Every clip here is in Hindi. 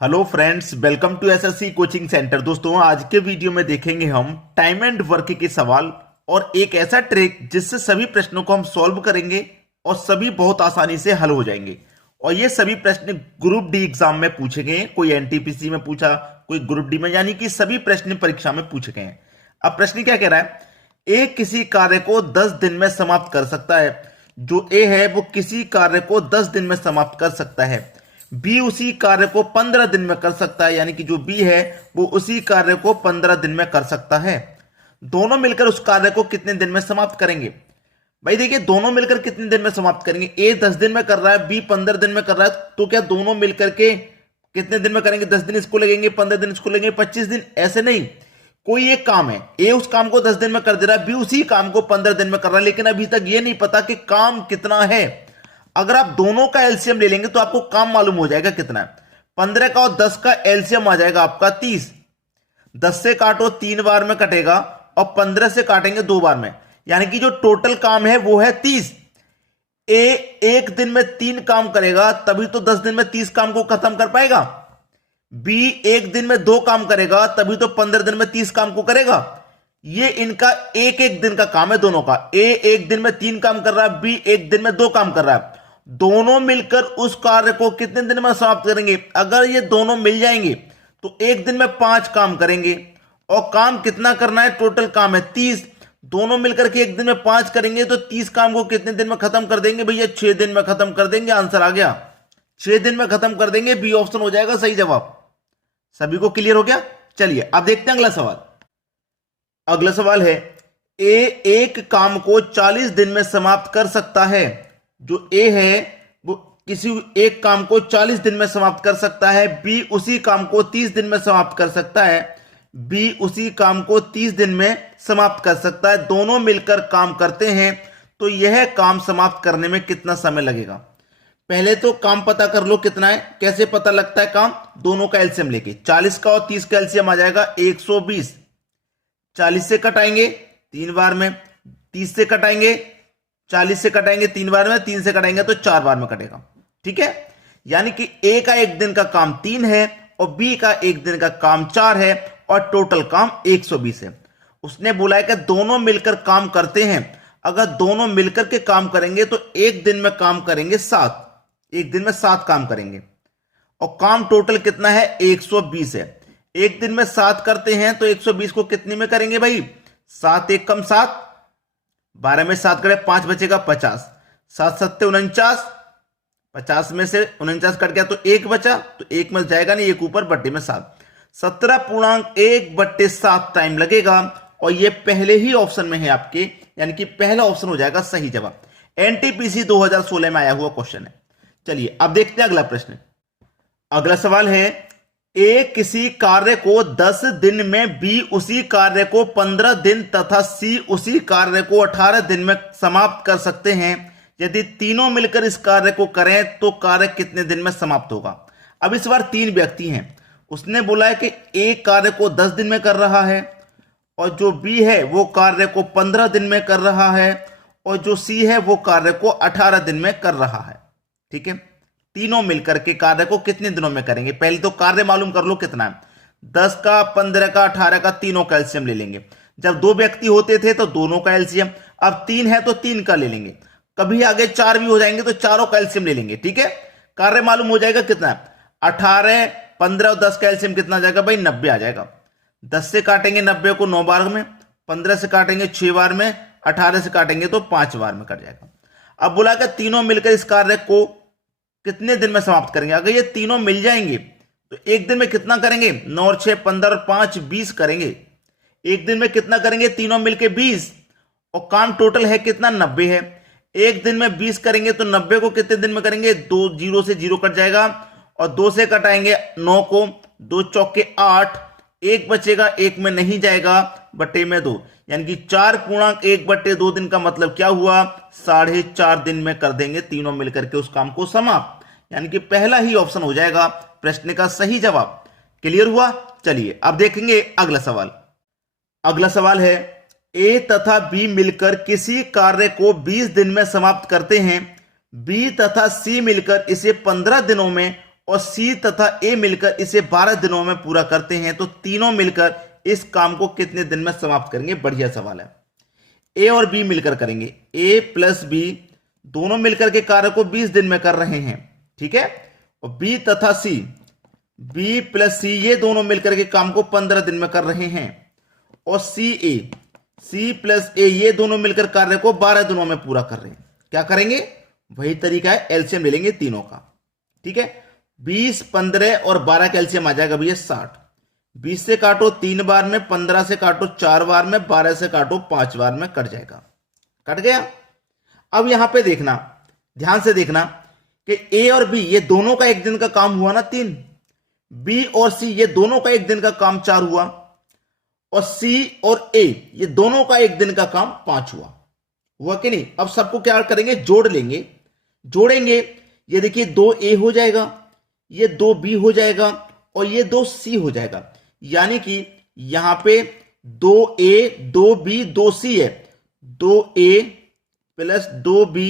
Hello friends, welcome to SSC coaching centre. दोस्तों, आज के वीडियो में देखेंगे हम टाइम एंड वर्क के सवाल और एक ऐसा ट्रिक जिससे सभी प्रश्नों को हम सॉल्व करेंगे और सभी बहुत आसानी से हल हो जाएंगे। और ये सभी प्रश्न ग्रुप डी एग्जाम में पूछे गए हैं। कोई एनटीपीसी में पूछा, कोई ग्रुप डी में, यानी कि सभी प्रश्न परीक्षा में पूछे गए हैं। अब प्रश्न क्या कह रहा है? ए किसी कार्य को 10 दिन में समाप्त कर सकता है। जो ए है वो किसी कार्य को 10 दिन में समाप्त कर सकता है। बी उसी कार्य को 15 दिन में कर सकता है, यानी कि जो बी है वो उसी कार्य को 15 दिन में कर सकता है। दोनों मिलकर उस कार्य को कितने दिन में समाप्त करेंगे? भाई देखिए, दोनों मिलकर कितने दिन में समाप्त करेंगे? ए 10 दिन में कर रहा है, बी 15 दिन में कर रहा है, तो क्या दोनों मिलकर के कितने दिन में करेंगे? 10 दिन इसको लगेंगे, 15 दिन इसको लगेंगे, 25 दिन। ऐसे नहीं, कोई एक काम है, ए उस काम को 10 दिन में कर दे रहा है, बी उसी काम को 15 दिन में कर रहा है, लेकिन अभी तक ये नहीं पता कि काम कितना है। अगर आप दोनों का एलसीएम ले लेंगे तो आपको काम मालूम हो जाएगा कितना है। 15 का और 10 का एलसीएम आ जाएगा आपका 30। 10 से काटो 3 बार में कटेगा और 15 से काटेंगे 2 बार में, यानी कि जो टोटल काम है वो है 30। ए एक दिन में 3 काम करेगा, तभी तो 10 दिन में 30 काम को खत्म कर पाएगा। बी एक दिन में 2 काम करेगा, तभी तो 15 दिन में 30 काम को करेगा। ये इनका एक एक दिन का काम है दोनों का। ए एक दिन में 3 काम कर रहा है, बी एक दिन में 2 काम कर रहा है। दोनों मिलकर उस कार्य को कितने दिन में समाप्त करेंगे? अगर ये दोनों मिल जाएंगे तो एक दिन में 5 काम करेंगे। और काम कितना करना है? टोटल काम है 30। दोनों मिलकर के एक दिन में 5 करेंगे तो 30 काम को कितने दिन में खत्म कर देंगे? भैया 6 दिन में खत्म कर देंगे। आंसर आ गया, 6 दिन में खत्म कर देंगे। बी ऑप्शन हो जाएगा सही जवाब। सभी को क्लियर हो गया? चलिए अब देखते हैं अगला सवाल। अगला सवाल है, ए एक काम को 40 दिन में समाप्त कर सकता है। जो ए है वो किसी एक काम को 40 दिन में समाप्त कर सकता है। बी उसी काम को 30 दिन में समाप्त कर सकता है। बी उसी काम को 30 दिन में समाप्त कर सकता है। दोनों मिलकर काम करते हैं तो यह काम समाप्त करने में कितना समय लगेगा? पहले तो काम पता कर लो कितना है। कैसे पता लगता है काम? दोनों का एलसीएम लेके 40 का और 30 का एलसीएम आ जाएगा 120। 40 से कटाएंगे 3 बार में, 30 से कटाएंगे, 40 से कटाएंगे 3 बार में, 3 से कटाएंगे तो 4 बार में कटेगा। ठीक है, यानी कि ए का एक दिन का काम 3 है और बी का एक दिन का काम 4 है और टोटल काम 120 है। उसने बोला है कि दोनों मिलकर काम करते हैं। अगर दोनों मिलकर के काम करेंगे तो एक दिन में काम करेंगे 7। एक दिन में 7 काम करेंगे और काम टोटल कितना है? 120 है। एक दिन में 7 करते हैं तो 120 को कितने में करेंगे भाई? 7 एक कम 7, 12 में 7 करें 5 बचेगा 50। 7 सत्ते 49, 50 में से 49 कट गया तो 1 बचा, तो 1 में जाएगा नहीं, 1 ऊपर बट्टे में 7। 17.1/7 टाइम लगेगा और ये पहले ही ऑप्शन में है आपके, यानी कि पहला ऑप्शन हो जाएगा सही जवाब। एनटीपीसी 2016 में आया हुआ क्वेश्चन है। चलिए अब देखते हैं अगला प्रश्न। अगला सवाल है, ए किसी कार्य को 10 दिन में, बी उसी कार्य को 15 दिन तथा सी उसी कार्य को 18 दिन में समाप्त कर सकते हैं। यदि तीनों मिलकर इस कार्य को करें तो कार्य कितने दिन में समाप्त होगा? अब इस बार 3 व्यक्ति हैं। उसने बोला है कि ए कार्य को 10 दिन में कर रहा है और जो बी है वो कार्य को 15 दिन में कर रहा है और जो सी है वो कार्य को 18 दिन में कर रहा है। ठीक है, तीनों मिलकर के कार्य को कितने दिनों में करेंगे? पहले तो कार्य मालूम कर लो कितना है। 10 का, 15 का, 18 का, तीनों का एलसीएम ले लेंगे। जब 2 व्यक्ति होते थे तो दोनों का एलसीएम, अब 3 है तो 3 का ले लेंगे। कभी आगे 4 भी हो जाएंगे तो चारों का एलसीएम ले लेंगे। ठीक है, कार्य मालूम हो जाएगा कितना है? 18, 15 और 10 का एलसीएम कितना आ जाएगा भाई? 90 आ जाएगा। 10 से काटेंगे 90 को 9 बार में, 15 से काटेंगे 6 बार में, 18 से काटेंगे तो 5 बार में कट जाएगा। अब बोला कि तीनों मिलकर इस कार्य को कितने दिन में समाप्त करेंगे? अगर ये तीनों मिल जाएंगे तो एक दिन में कितना करेंगे? 9 और 6 15 और 5 20 करेंगे। एक दिन में कितना करेंगे तीनों मिलके? 20। और काम टोटल है कितना? 90 है। एक दिन में 20 करेंगे तो 90 को कितने दिन में करेंगे? 2 0 से 0 कट जाएगा और 2 से कटाएंगे 9 को, 2 चौके 8, 1 बचेगा, 1 में नहीं जाएगा, बटे में 2, यानी कि 4.1/2 दिन का मतलब क्या हुआ? 4.5 दिन में कर देंगे तीनों मिलकर के उस काम को समाप्त। यानी कि पहला ही ऑप्शन हो जाएगा प्रश्न का सही जवाब। क्लियर हुआ? चलिए अब देखेंगे अगला सवाल। अगला सवाल है, ए तथा बी मिलकर किसी कार्य को 20 दिन में समाप्त करते हैं। बी तथा सी मिलकर इसे 15 दिनों में और सी तथा ए मिलकर इसे 12 दिनों में पूरा करते हैं तो तीनों मिलकर इस काम को कितने दिन में समाप्त करेंगे? बढ़िया सवाल है। ए और बी मिलकर करेंगे, ए प्लस बी दोनों मिलकर के कार्य को 20 दिन में कर रहे हैं, ठीक है। और बी तथा सी, बी प्लस सी ये दोनों मिलकर के काम को 15 दिन में कर रहे हैं। और सी प्लस ए ये दोनों मिलकर कार्य को 12 दिनों में पूरा कर रहे हैं। क्या करेंगे? वही तरीका है, एलसीएम ले लेंगे तीनों का, ठीक है। 20, 15 और 12 का एलसीएम आ जाएगा भैया 60। 20 से काटो 3 बार में, 15 से काटो 4 बार में, 12 से काटो 5 बार में, कट जाएगा। कट गया। अब यहां पे देखना, ध्यान से देखना कि ए और बी ये दोनों का एक दिन का काम हुआ ना 3, बी और सी ये दोनों का एक दिन का काम 4 हुआ, और सी और ए ये दोनों का एक दिन का काम 5 हुआ कि नहीं? अब सबको क्या करेंगे? जोड़ लेंगे, जोड़ेंगे। ये देखिए 2A हो जाएगा, ये 2B हो जाएगा और ये 2C हो जाएगा। यानी कि यहां पे 2A 2B 2C है, 2A plus 2B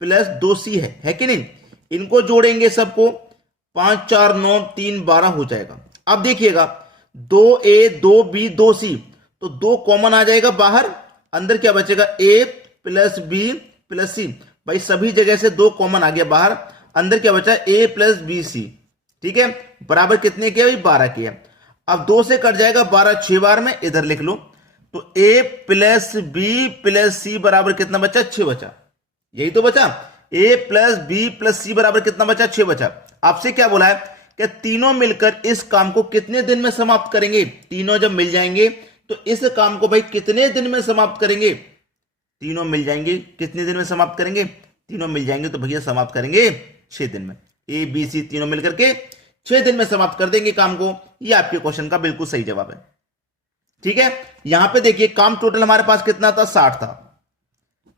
plus 2C है कि नहीं? इनको जोड़ेंगे सबको, 5 4 9 3 12 हो जाएगा। अब देखिएगा 2A 2B 2C तो 2 कॉमन आ जाएगा बाहर, अंदर क्या बचेगा? A plus B plus C। भाई सभी जगह से 2 कॉमन आ गया बाहर, अंदर क्या बचा? A प्लस बी सी, ठीक है। बराबर कितने के? भाई 12 के है। अब 2 से कट जाएगा 12 6 बार में, इधर लिख लो। तो A प्लस बी प्लस सी बराबर कितना बचा? 6 बचा। यही तो बचा। A प्लस बी प्लस सी बराबर कितना बचा? 6 बचा। आपसे क्या बोला है कि तीनों मिलकर इस काम को कितने दिन में समाप्त करेंगे? तीनों जब मिल जाएंगे तो इस काम को भाई कितने दिन में समाप्त करेंगे? तीनों मिल जाएंगे, कितने दिन में समाप्त करेंगे? तीनों मिल जाएंगे तो भैया समाप्त करेंगे 6 दिन में। ए बी सी तीनों मिलकर के 6 दिन में समाप्त कर देंगे काम को। ये आपके क्वेश्चन का बिल्कुल सही जवाब है, ठीक है। यहां पे देखिए काम टोटल हमारे पास कितना था? 60 था,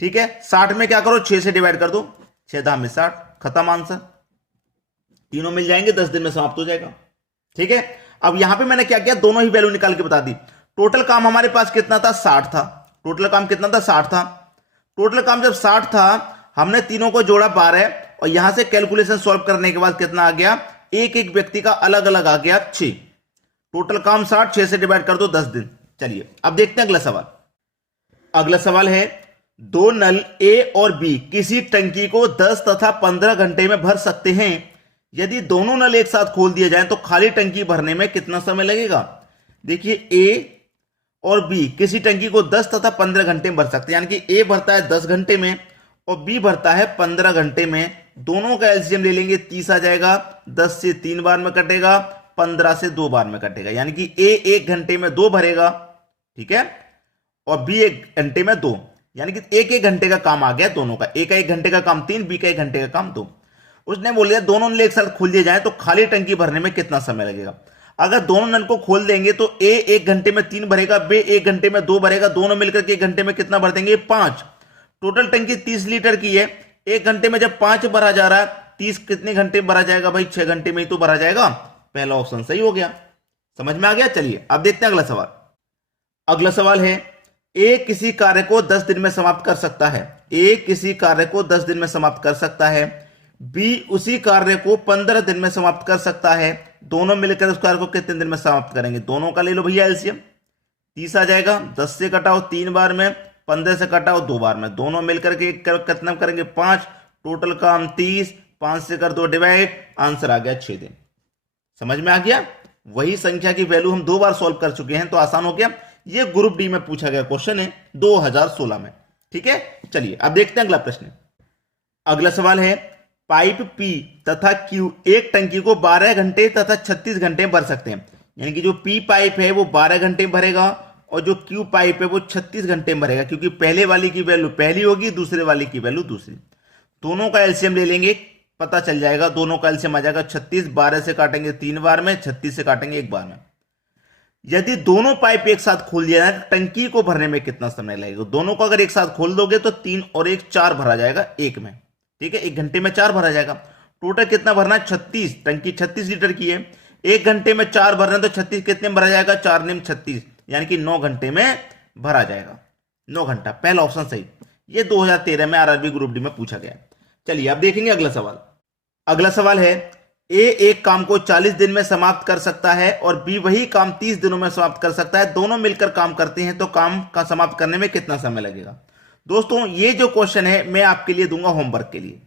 ठीक है। 60 में क्या करो? 6 से डिवाइड कर दो, 6 दाम में 60, खत्म आंसर। तीनों मिल जाएंगे, 10 दिन में समाप्त हो जाएगा, ठीक है। अब यहां पे मैंने क्या किया? दोनों ही वैल्यू निकाल के बता दी। टोटल काम हमारे पास कितना था? 60 था। टोटल काम कितना था? 60 था। टोटल काम जब 60 था, हमने तीनों को जोड़ा 12 और यहां से कैलकुलेशन सॉल्व करने के बाद कितना आ गया? एक एक व्यक्ति का अलग अलग आ गया 6। टोटल काम 60, 6 से डिवाइड कर दो 10 दिन। चलिए अब देखते हैं अगला सवाल। अगला सवाल है, 2 नल ए और बी किसी टंकी को 10 तथा 15 घंटे में भर सकते हैं। यदि दोनों नल एक साथ खोल दिए जाएं तो खाली टंकी भरने में कितना समय लगेगा? देखिए ए और बी किसी टंकी को 10 तथा 15 घंटे में भर सकते हैं, यानी कि ए भरता है 10 घंटे में और बी भरता है 15 घंटे में। दोनों का एलसीएम ले लेंगे, 30 आ जाएगा। 10 से 3 बार में कटेगा, 15 से 2 बार में कटेगा, यानी कि ए 1 घंटे में 2 भरेगा, ठीक है, और बी 1 घंटे में 2, यानी कि 1 घंटे का काम आ गया दोनों का। ए का 1 घंटे का काम 3, बी का 1 घंटे का काम 2। उसने बोल दिया दोनों नल एक साथ खोल दिए जाए तो खाली टंकी भरने में कितना समय लगेगा? अगर दोनों नल को खोल देंगे तो ए 1 घंटे में 3 भरेगा, बी 1 घंटे में 2 भरेगा, दोनों मिलकर के 1 घंटे में कितना भर देंगे? 5। टोटल टंकी 30 लीटर की है, 1 घंटे में जब 5 भरा जा रहा है, 30 कितने घंटे में भरा जाएगा? भाई 6 घंटे में ही तो भरा जाएगा। पहला ऑप्शन सही हो गया, समझ में आ गया। चलिए अब देखते हैं अगला सवाल। अगला सवाल है, ए किसी कार्य को 10 दिन में समाप्त कर सकता है। ए किसी कार्य को 10 दिन में समाप्त कर सकता है, बी उसी कार्य को 15 दिन में समाप्त कर सकता है। दोनों मिलकर उस कार्य को कितने दिन में समाप्त करेंगे? दोनों का ले लो भैया एलसीएम, 30 आ जाएगा। 10 से कटाओ 3 बार में, 15 से कटाओ 2 बार में, दोनों मिलकर के कितना करेंगे? 5। टोटल काम 30, 5 से कर दो डिवाइड, आंसर आ गया 6 दिन। समझ में आ गया। वही संख्या की वैल्यू हम 2 बार सॉल्व कर चुके हैं तो आसान हो गया। ये ग्रुप डी में पूछा गया क्वेश्चन है 2016 में, ठीक है। चलिए अब देखते हैं अगला प्रश्न। अगला सवाल है, पाइप पी तथा क्यू एक टंकी को 12 घंटे तथा 36 घंटे में भर सकते हैं। यानी कि जो पी पाइप है वो 12 घंटे में भरेगा और जो क्यू पाइप है वो 36 घंटे में भरेगा, क्योंकि पहले वाली की वैल्यू पहली होगी, दूसरे वाली की वैल्यू दूसरी। दोनों का एलसीएम ले लेंगे, पता चल जाएगा। दोनों का एलसीएम आ जाएगा 36। 12 से काटेंगे 3 बार में, 36 से काटेंगे 1 बार में। यदि दोनों पाइप एक साथ खोल दिया जाए तो टंकी को भरने में कितना समय लगेगा? दोनों को अगर एक साथ खोल दोगे तो 3 और 1 4 भरा जाएगा 1 में, ठीक है। 1 घंटे में 4 भरा जाएगा। टोटल कितना भरना है? 36। टंकी 36 लीटर की है, 1 घंटे में 4 भरना तो 36 कितने में भरा जाएगा? 4 निम 36, यानी कि 9 घंटे में भरा जाएगा। 9 घंटा, पहला ऑप्शन सही। ये 2013 में आरआरबी ग्रुप डी में पूछा गया। चलिए अब देखेंगे अगला सवाल। अगला सवाल है, ए एक काम को 40 दिन में समाप्त कर सकता है और बी वही काम 30 दिनों में समाप्त कर सकता है, दोनों मिलकर काम करते हैं तो काम का समाप्त करने में कितना समय लगेगा। दोस्तों ये जो क्वेश्चन है मैं आपके लिए दूंगा होमवर्क के लिए।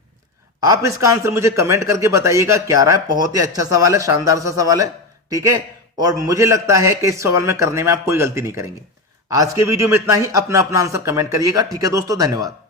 आप इसका आंसर मुझे कमेंट करके बताइएगा क्या रहा है। बहुत ही अच्छा सवाल है, शानदार सा सवाल है, ठीक है। और मुझे लगता है कि इस सवाल में करने में आप कोई गलती नहीं करेंगे। आज के वीडियो में इतना ही। अपना अपना आंसर कमेंट करिएगा, ठीक है दोस्तों, धन्यवाद।